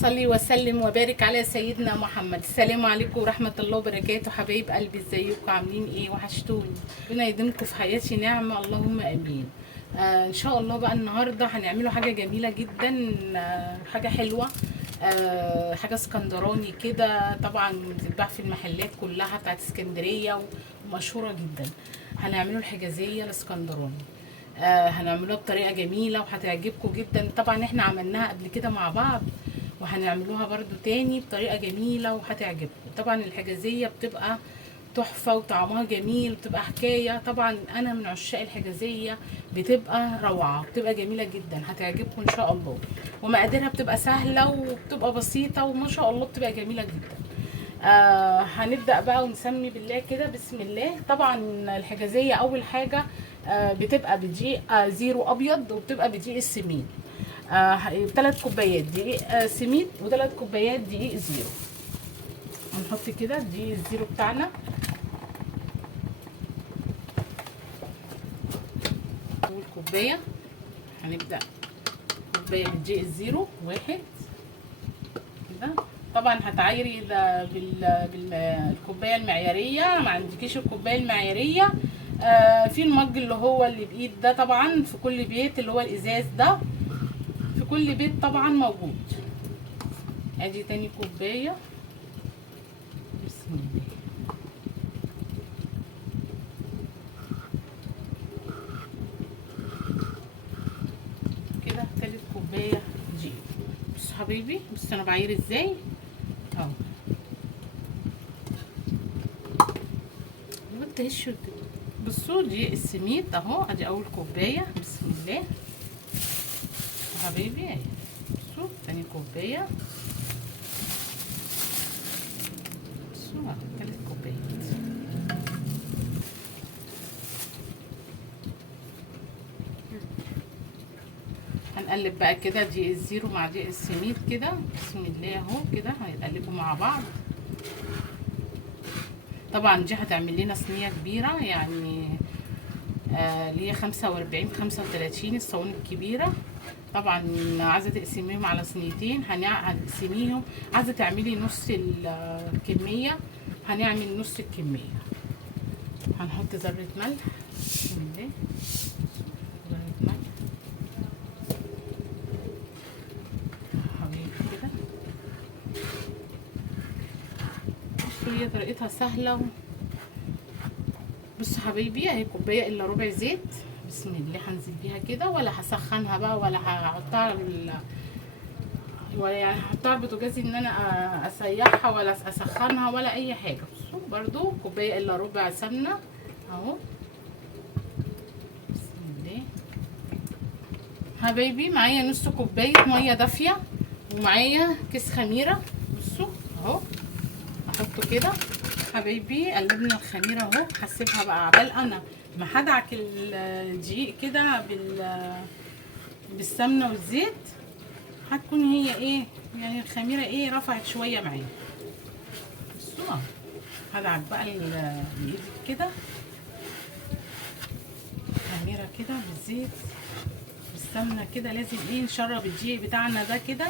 صل وسلم وبارك على سيدنا محمد. السلام عليكم ورحمة الله وبركاته. حبايب قلبي ازيكم عاملين ايه؟ وحشتوني. ربنا يديمكم في حياتي نعمة، اللهم امين. ان شاء الله بقى النهارده هنعمله حاجة جميلة جدا، حاجة حلوة، حاجة اسكندراني كده، طبعا بتتباع في المحلات كلها بتاعت اسكندرية ومشهورة جدا. هنعمله الحجازية الاسكندراني. هنعملوها بطريقه جميله وهتعجبكم جدا. طبعا احنا عملناها قبل كده مع بعض وهنعملوها برضو تاني بطريقه جميله وهتعجبكم. طبعا الحجازيه بتبقى تحفه وطعمها جميل، بتبقى حكايه. طبعا انا من عشاق الحجازيه، بتبقى روعه، بتبقى جميله جدا، هتعجبكم ان شاء الله. ومقاديرها بتبقى سهله وبتبقى بسيطه وما شاء الله بتبقى جميله جدا. هنبدأ بقى ونسمي بالله كده، بسم الله. طبعا الحجازية أول حاجة بتبقى بدقيق زيرو أبيض، وبتبقى بدقيق السميد. 3 كوبايات دقيق سميد و3 كوبايات دقيق زيرو. هنحط كده دقيق الزيرو بتاعنا. أول كوباية هنبدأ كوباية بالدقيق الزيرو، 1 كده. طبعا هتعايري بالكوبايه المعياريه. ما عندكيش الكوبايه المعياريه، في المج اللي هو اللي بايد ده، طبعا في كل بيت اللي هو الازاز ده في كل بيت طبعا موجود. ادي تاني كوبايه، بسم الله كده. تالت كوبايه دي. بصوا حبيبي، بصوا انا بعاير ازاي اهو. بصوا دي السميد اهو. ادي اول كوبايه، بسم الله حبيبي اهي. بصوا تاني كوبايه، بصوا تالت كوبايات. هنقلب بقى كده دقيق الزيرو مع دقيق السميد كده، بسم الله اهو كده هيتقلبوا مع بعض. طبعا دي هتعمل لنا صينيه كبيره، يعني اللي هي 45 في 35 الصواني الكبيره. طبعا عايزه تقسميهم على صينيتين، هتقسميهم. عايزه تعملي نص الكميه، هنعمل نص الكميه. هنحط ذره ملح، بسم الله، ذره ملح حبيبي كده. بصوا هي طريقتها سهله. بصوا حبايبي اهي كوبايه الا ربع زيت، بسم الله هنزل بيها كده، ولا هسخنها بقى ولا هحطها ولا يعني هحطها على البوتاجاز ان انا اسيحها ولا اسخنها ولا اي حاجه. بصوا برضو كوبايه الا ربع سمنه اهو، بسم الله حبايبي. معايا نص كوبايه ميه دافيه، ومعايا كيس خميره. بصوا اهو احطه كده حبايبي. قلبنا الخميره اهو. هسيبها بقى عبال انا ما هدعك الدقيق كده بالسمنه والزيت. هتكون هي ايه يعني الخميره ايه رفعت شويه معايا. بصوا هدعك بقى بايدي كده خميره كده بالزيت بالسمنه كده. لازم ايه نشرب الدقيق بتاعنا ده كده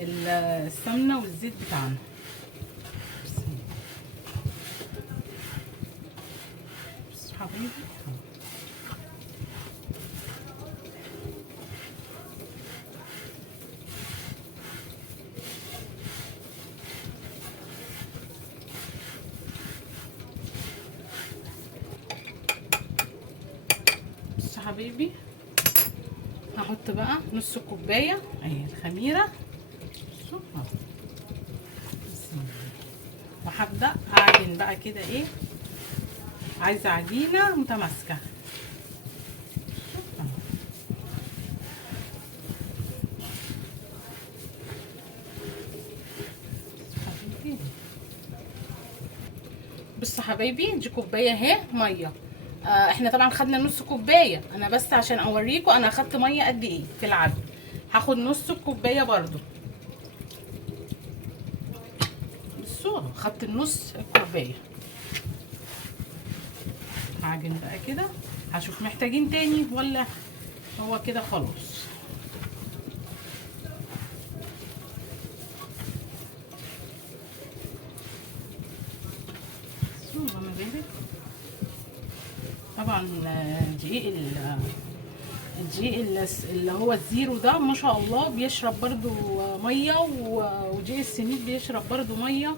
السمنه والزيت بتاعنا. حبيبي بصوا حبيبي، هحط بقى نص كوبايه اهي الخميره. بصوا بسم الله. وهبدا اعجن بقى كده ايه، عايزه عجينه متماسكه. بصوا حبايبي دي كوبايه اهي ميه. احنا طبعا خدنا نص كوبايه، انا بس عشان اوريكم انا اخدت ميه قد ايه في العجن. هاخد نص الكوبايه برضو. بصوا خدت النص الكوبايه. هعجن بقى كده، هشوف محتاجين تاني ولا هو كده خلاص. الدقيق اللي هو الزيرو ده ما شاء الله بيشرب برضو ميه، ودقيق السميد بيشرب برضو ميه،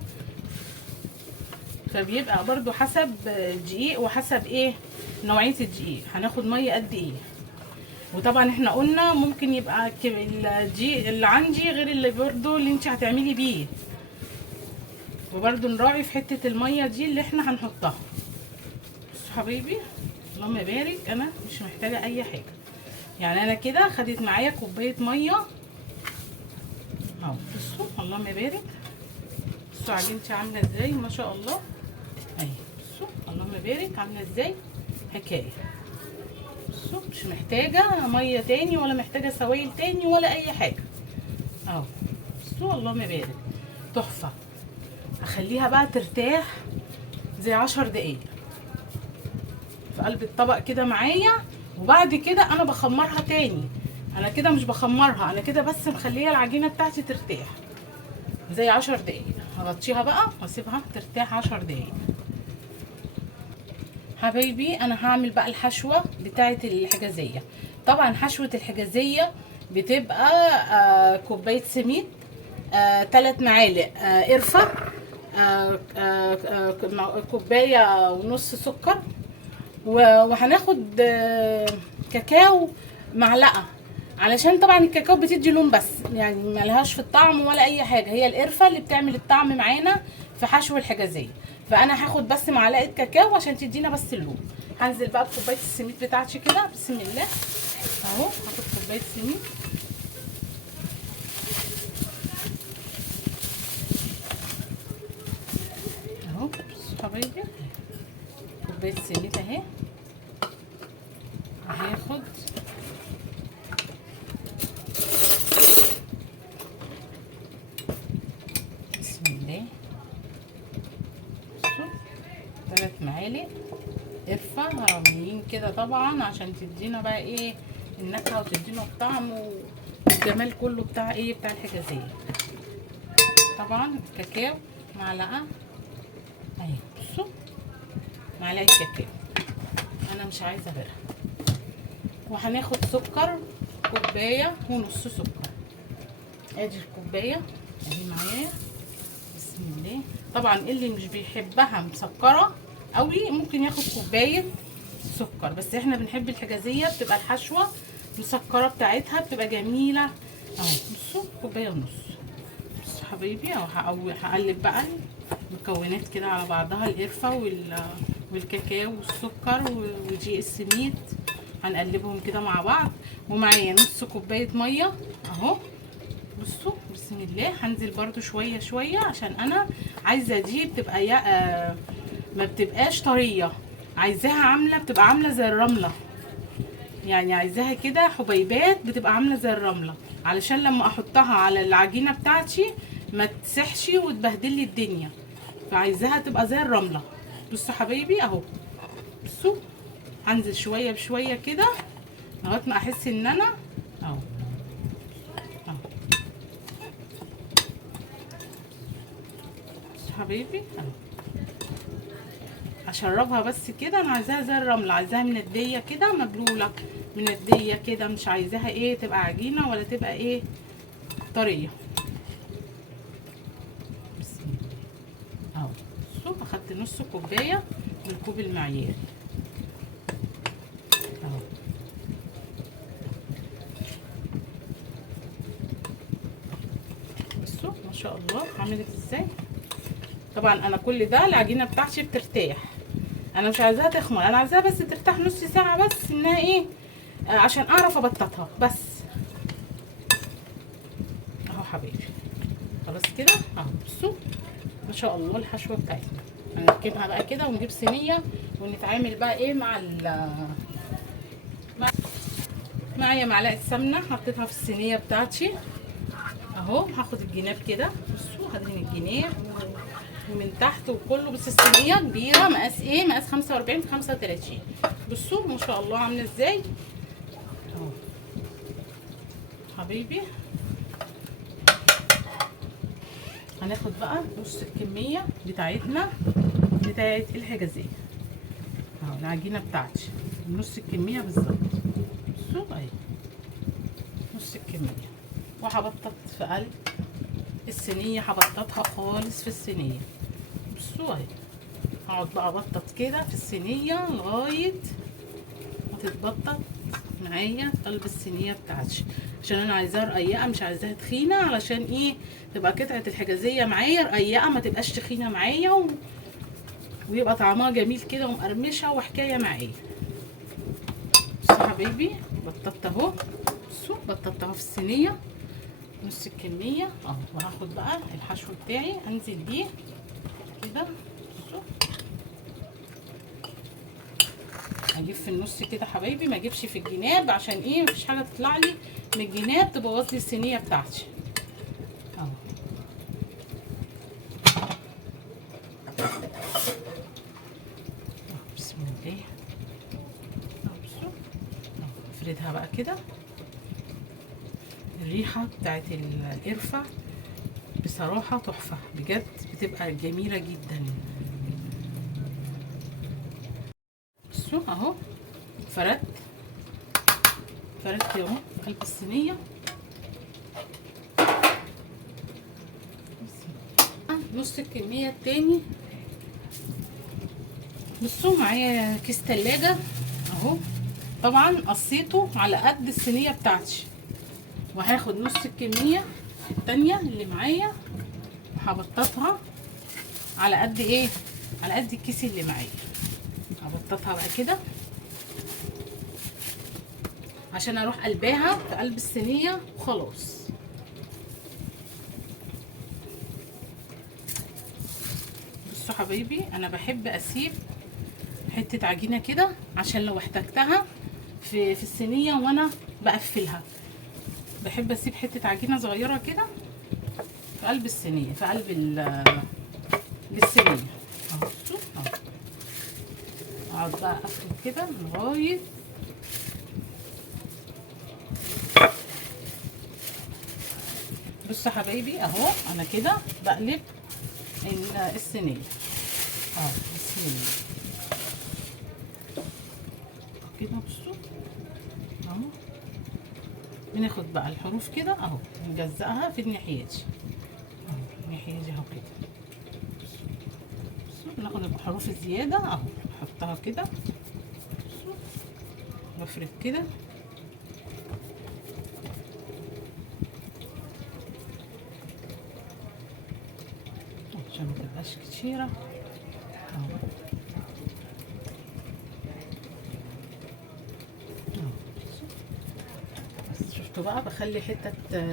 فبيبقى برضو حسب الدقيق وحسب ايه نوعيه الدقيق هناخد ميه قد ايه. وطبعا احنا قلنا ممكن يبقى الدقيق اللي عندي غير اللي برضو اللي انت هتعملي بيه، وبرضو نراعي في حته الميه دي اللي احنا هنحطها. بصوا حبايبي اللهم بارك، انا مش محتاجه اي حاجه، يعني انا كده خدت معايا كوبايه ميه اهو. بصوا اللهم بارك، بصوا عجينتي عامله ازاي ما شاء الله اهي. بصوا اللهم بارك عامله ازاي حكايه. بصوا مش محتاجه ميه تاني ولا محتاجه سوائل تاني ولا اي حاجه اهو. بصوا اللهم بارك تحفه. اخليها بقى ترتاح زي 10 دقايق في قلب الطبق كده معايا، وبعد كده انا بخمرها تاني. انا كده مش بخمرها، انا كده بس مخليه العجينه بتاعتي ترتاح زي 10 دقايق. هغطيها بقى واسيبها ترتاح 10 دقايق. حبايبي انا هعمل بقى الحشوه بتاعه الحجازيه. طبعا حشوه الحجازيه بتبقى كوبايه سميد، 3 معالق قرفه، كوبايه ونص سكر، وهناخد كاكاو معلقه، علشان طبعا الكاكاو بتدي لون بس، يعني ملهاش في الطعم ولا اي حاجه، هي القرفه اللي بتعمل الطعم معانا في حشو الحجازيه. فانا هاخد بس معلقه كاكاو عشان تدينا بس اللون. هنزل بقى بكوبايه السميد بتاعتي كده بسم الله اهو. هاخد كوبايه سميد اهو. بصوا حبايبي كوبايه سميد اهي. هاخد بسم الله 3 معالق قرفه رميين كده طبعا عشان تدينا بقى ايه النكهه وتدينا الطعم والجمال كله بتاع ايه بتاع الحجازيه. طبعا الكاكاو معلقه اهي. بصوا معلقه كاكاو، انا مش عايزه غيرها. وهناخد سكر كوبايه ونص سكر، ادي الكوبايه اهي معايا بسم الله. طبعا اللي مش بيحبها مسكره قوي ممكن ياخد كوبايه سكر، بس احنا بنحب الحجازيه بتبقى الحشوه مسكره بتاعتها بتبقى جميله اهو. بصوا كوبايه ونص. بصوا حبايبي اهو هقلب بقى المكونات كده على بعضها، القرفه والكاكاو والسكر ودقيق السميد هنقلبهم كده مع بعض. ومعايا نص كوبايه ميه اهو. بصوا بسم الله هنزل برده شويه شويه عشان انا عايزه دي بتبقى ما بتبقاش طريه، عايزاها عامله بتبقى عامله زي الرمله، يعني عايزاها كده حبيبات بتبقى عامله زي الرمله، علشان لما احطها على العجينه بتاعتي ما تسحش وتبهدل لي الدنيا، فعايزاها تبقى زي الرمله. بصوا حبايبي اهو. بصوا هنزل شويه بشويه كده لغايه ما احس ان انا اهو حبايبي اهو. اشربها بس كده، انا عايزاها زي الرمله، عايزاها منديه كده مبلوله منديه كده، مش عايزاها ايه تبقى عجينه ولا تبقى ايه طريه. بسم الله اهو. بصوا اخدت نص كوبايه من الكوب المعياري اهو. بصوا ما شاء الله عملت ازاي. طبعا انا كل ده العجينه بتاعتي بترتاح، انا مش عايزاها تخمر، انا عايزاها بس ترتاح نص ساعه بس انها ايه عشان اعرف ابططها بس اهو حبيبي. خلاص كده اهو. بصوا ما شاء الله الحشوه بتاعتنا هنركبها بقى كده ونجيب صينيه ونتعامل بقى ايه معايا معلقه سمنه حطيتها في الصينيه بتاعتي اهو. هاخد الجناب كده بصوا هدهن الجناب ومن تحت وكله، بس الصينيه كبيره مقاس ايه مقاس 45 في 35. بصوا ما شاء الله عامله ازاي اهو حبيبي. هناخد بقى نص الكميه بتاعتنا بتاعت الحجازيه اهو العجينه بتاعتي نص الكميه بالظبط. بصوا اهي نص الكميه. وهبطط في قلب الصينيه، هبططها خالص في الصينيه. بصوا اهي هقعد بقى ابطط كده في الصينيه لغايه ما تتبطط معايا في قلب الصينيه بتاعتي، عشان انا عايزاها رقيقه مش عايزاها تخينه، علشان ايه تبقى قطعه الحجازيه معايا رقيقه ما تبقاش تخينه معايا ويبقى طعمها جميل كده ومقرمشه وحكايه معايا. بصوا يا حبايبي بططت اهو. بصوا بططت اهو في الصينيه نص الكميه اهو. وهاخد بقى الحشو بتاعي انزل بيه كده. بصوا هجيب في النص كده حبايبي، ما اجيبش في الجناب، عشان ايه مفيش حاجه تطلع لي من الجناب تبوظ لي الصينيه بتاعتي اهو. بسم الله. بصوا افردها بقى كده. الريحه بتاعت القرفه بصراحه تحفه بجد، بتبقى جميله جدا. بصوا اهو فردت اهو قلب الصينيه. نص الكميه التاني. بصوا معايا كيس تلاجة اهو، طبعا قصيته على قد الصينيه بتاعتي، وهاخد نص الكميه التانيه اللي معايا وهبططها على قد ايه، على قد الكيس اللي معايا. هبططها بقى كده عشان اروح قلباها في قلب الصينيه وخلاص. بصوا حبايبي انا بحب اسيب حته عجينه كده عشان لو احتجتها في الصينيه وانا بقفلها، بحب اسيب حته عجينه صغيره كده في قلب الصينيه، في قلب الصينيه اهو. بصوا اهو اقعد بقى افرد كده لغايه بصوا حبايبي اهو انا كده بقلب الصينيه اهو. بسم الله كده. بصوا اهو بناخد بقى الحروف كده اهو نجزأها في الناحيه دي اهو، الناحيه دي اهو كده. بصوا ناخد الحروف الزياده اهو نحطها كده. بصوا وافرد كده عشان ما تبقاش كتيره اهو. شفتوا بقى بخلي حتة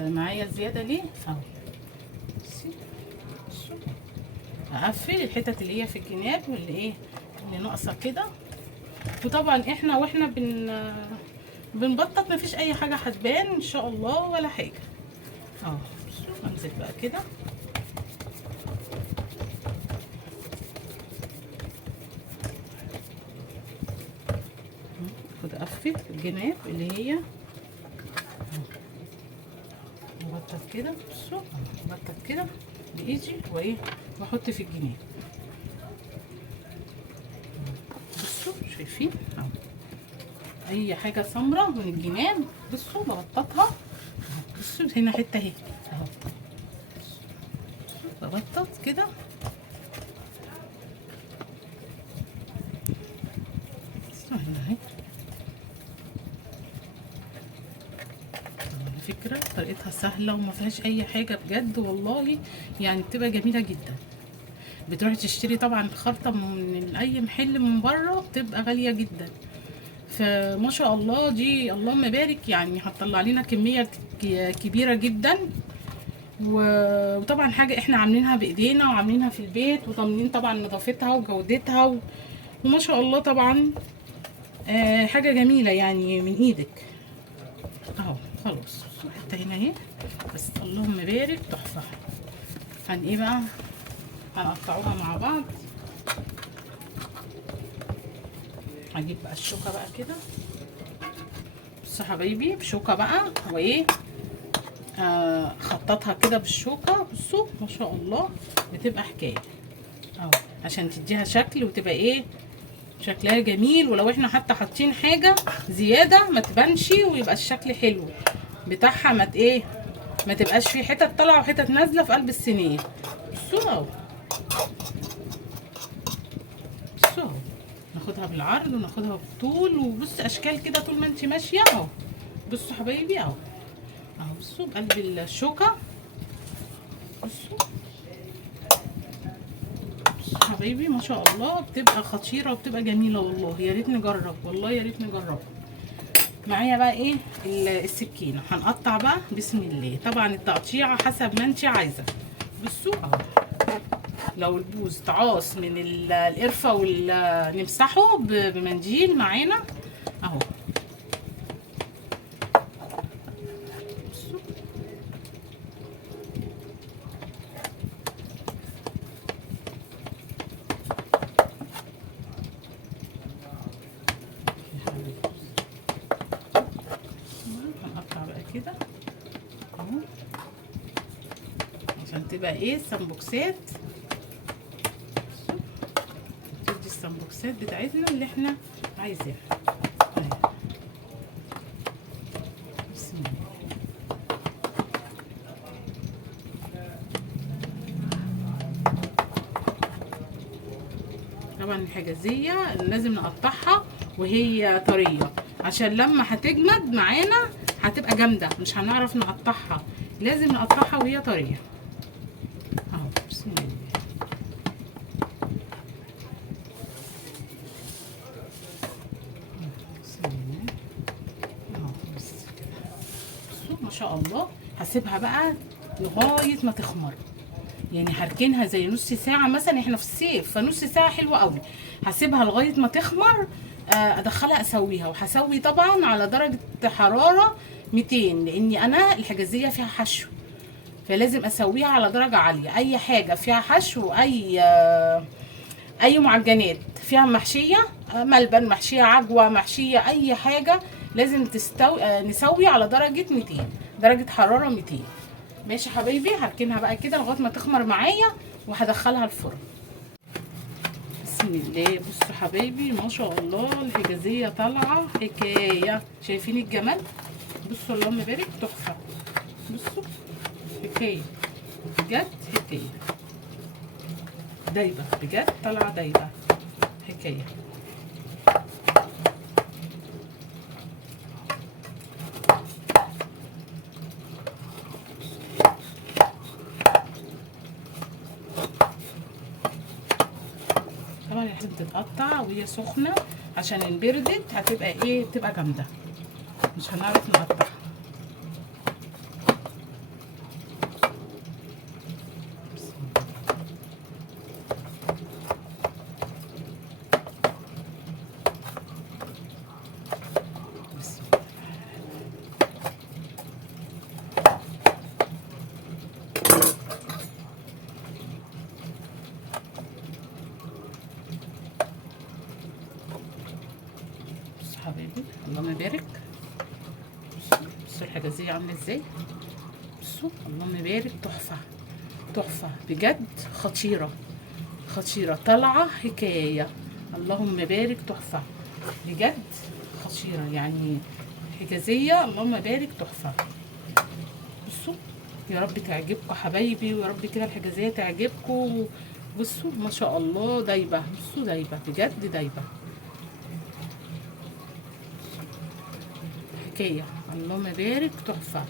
معايا زيادة ليه اهو. اقفل الحتت اللي هي في الجناب واللي ايه اللي ناقصه كده. وطبعا احنا واحنا بنبطط مفيش اي حاجه هتبان ان شاء الله ولا حاجه اهو. بصوا انزل بقى كده خد اقفل الجناب اللي هي ببطط كده. بصوا ببطط كده بايدي وايه واحط في الجناب. بصوا شايفين اهو اي حاجه سمراء من الجناب بصوا ببططها. بصوا هنا حته اهي اهو ببطط كده. بصوا هنا اهي. فكرة طريقتها سهلة وما فيهاش اي حاجة بجد والله، يعني بتبقى جميلة جدا. بتروحي تشتري طبعا خرطة من اي محل من بره بتبقى غالية جدا، فما شاء الله دي اللهم بارك يعني هتطلع لنا كمية كبيرة جدا. وطبعا حاجة احنا عاملينها بايدينا وعاملينها في البيت وضامنين طبعا نظافتها وجودتها وما شاء الله طبعا حاجة جميلة يعني من ايدك اهو. خلاص حتى هنا اهي بس اللهم بارك تحفه. ايه بقى هنقطعوها مع بعض. هجيب بقى الشوكه بقى كده. بصوا حبايبي بشوكه بقى وايه خططها كده بالشوكه. بصوا ما شاء الله بتبقى حكايه اهو عشان تديها شكل وتبقى ايه شكلها جميل، ولو احنا حتى حاطين حاجه زياده ما تبانش ويبقى الشكل حلو بتاعها، ما تبقاش فيه حتت طالعه وحتت نازله في قلب الصينيه. بصوا اهو، بصوا اهو، ناخدها بالعرض وناخدها بالطول، وبص اشكال كده طول ما انت ماشيه اهو. بصوا حبايبي اهو، اهو بصوا بقلب الشوكه. بصوا حبايبي ما شاء الله، بتبقى خطيره وبتبقى جميله والله. يا ريت نجرب، والله يا ريت نجرب. معايا بقى ايه السكينه، هنقطع بقى بسم الله. طبعا التقطيعه حسب ما انت عايزه. بصوا اهو، لو البوز تعاص من القرفه نمسحه بمنديل معانا اهو. بصوا هنقطع بقى كده اهو عشان تبقى ايه سمبوكسات، تدي السمبوكسات بتاعتنا اللي احنا عايزينها. بسم الله. طبعا الحجازيه لازم نقطعها وهي طريه، عشان لما هتجمد معانا هتبقى جامده، مش هنعرف نقطعها، لازم نقطعها وهي طريه اهو. بسم الله. بسم الله اهو. بس كده بصوا ما شاء الله. هسيبها بقى لغايه ما تخمر، يعني هركنها زي نص ساعه مثلا، احنا في الصيف فنص ساعه حلوه قوي. هسيبها لغايه ما تخمر، ادخلها اسويها، وهسوي طبعا على درجه حراره 200، لاني انا الحجازيه فيها حشو، فلازم اسويها على درجه عاليه. اي حاجه فيها حشو، اي معجنات فيها محشيه، ملبن، محشيه عجوه، محشيه اي حاجه، لازم نسوي على درجه 200، درجه حراره 200. ماشي حبايبي. هركنها بقى كده لغايه ما تخمر معايا، وهدخلها الفرن. بسم الله. بصوا حبايبي ما شاء الله، الحجازيه طالعه حكايه. شايفين الجمال؟ بصوا اللهم بارك، تحفه. بصوا حكايه بجد، حكايه دايبه بجد، طالعه دايبه حكايه. طبعا لازم تتقطع وهي سخنه، عشان ان بردت هتبقى ايه، تبقى جامده، مش هنعرف نقطعها. حبايبي اللهم بارك. بصوا الحجازيه عامله ازاي، بصوا اللهم بارك، تحفه تحفه بجد، خطيره خطيره، طالعه حكايه. اللهم بارك، تحفه بجد، خطيره يعني. حجازيه اللهم بارك، تحفه. بصوا يا رب تعجبكم حبايبي، ويا رب كده الحجازيه تعجبكم. بصوا ما شاء الله دايبه، بصوا دايبه بجد، دايبه حكايه. اللهم بارك، تحفه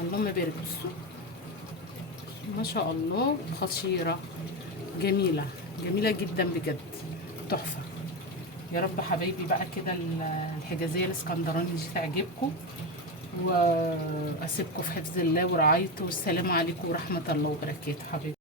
اللهم بارك. بصوا ما شاء الله، خطيره جميله جميله جدا بجد، تحفه. يا رب حبايبي بقى كده الحجازيه الاسكندراني دي تعجبكم، واسيبكم في حفظ الله ورعايته، والسلام عليكم ورحمه الله وبركاته حبايبي.